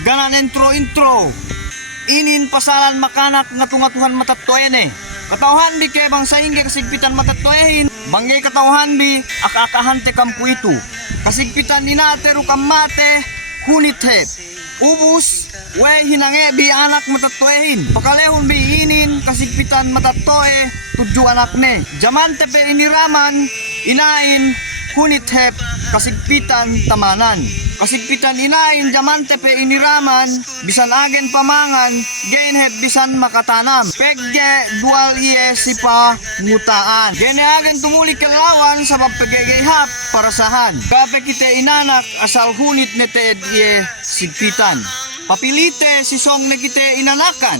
ganan intro inin pasalan makanak nga tungatuhan matattuene. Katauhan bi kay bang saing kasigpitan matattuehin, banggay katauhan bi akakahante kampuito. Kasigpitan ninatero kamate hunithep. Ubus way hinange bi anak matattuehin. Pakalehon bi inin kasigpitan matattoe tudyo anak ne. Jamante pe iniraman inain hunithep kasigpitan tamanan. Kasigpitan inain jamante pe iniraman bisan agen pamangan gainhep bisan makatanam. Pegge dual iye sipa ngutaan. Gene agen tumuli kelawan sa pagpegegehap parasahan. Kape kite inanak asal hunit neted iye sigpitan. Papilite si song ne kite inanakan.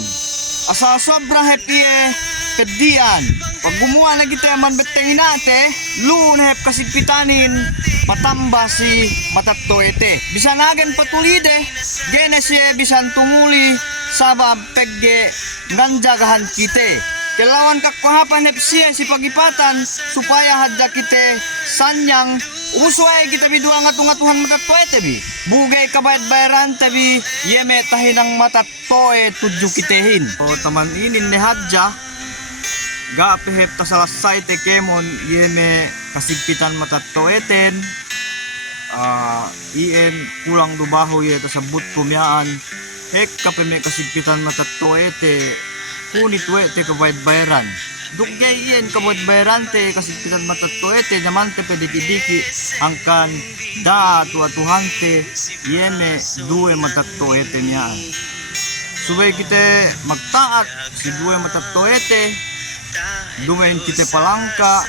Asal sobra hep iye pedian. Pag gumawa na kita man beteng inate, luun hep kasigpitanin patamba si matattoete. Bisan agen patulide, gene siya bisan tumuli sabab pegge ganjagahan kite. Kailangan kakwahapan hep siya si pagipatan supaya hadya kite sanyang umusway kita bidua nga tungatuhan matattoete bi. Bugay kabayad bayaran tabi yeme tahinang matattoe tudyo kitehin. O taman inin ni hadya gapehep tasalasay te kemon yeme kasigpitan matattoeten ien kulang dubaho ye tasabut kumyaan hek kapeme kasigpitan matattoete kunit te kabayad bayaran duggay ien kabayad bayaran te kasigpitan matattoete namante pedikidiki angkan da tuatuhante yeme duwe matattoete miyaan subay kite magtaat si duwe matattoete dumain kite palangka,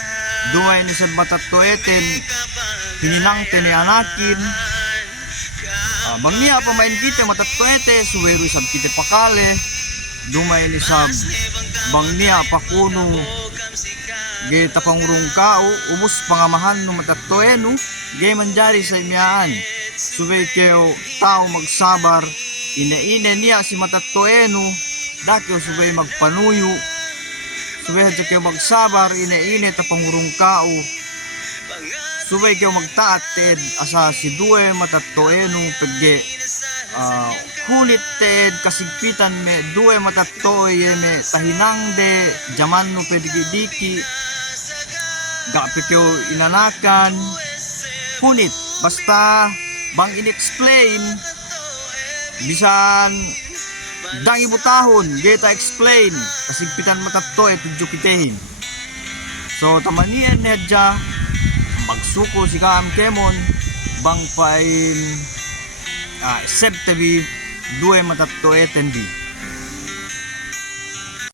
dumain ni sa matattoeten, hininang tini anakin. Bang niya pamain kite matattoete, suwero isab kite pakale, dumain ni sa bang niya pakuno, gay tapangurong kao, ubos pangamahan no matattoenu, gay manjari sa imyaan. Suway kayo tao magsabar, ina-ina niya si matattoenu, dakyo suway magpanuyo, subay hadya kayo magsabar, ina-init at pangurong kao. Subay kayo magtaat ted asa si duwe matattoeno pagge kulit ted kasigpitan me duwe matattoe me tahinang de jaman no pedigidiki gapi kayo inanakan kunit basta bang in-explain bisan dang ibutahon, geta explain kasigpitan matattoe tudyo kitehin. So tamanian nedya magsuko si kaam kemon bang pain accept tabi duwe matattoe tendi.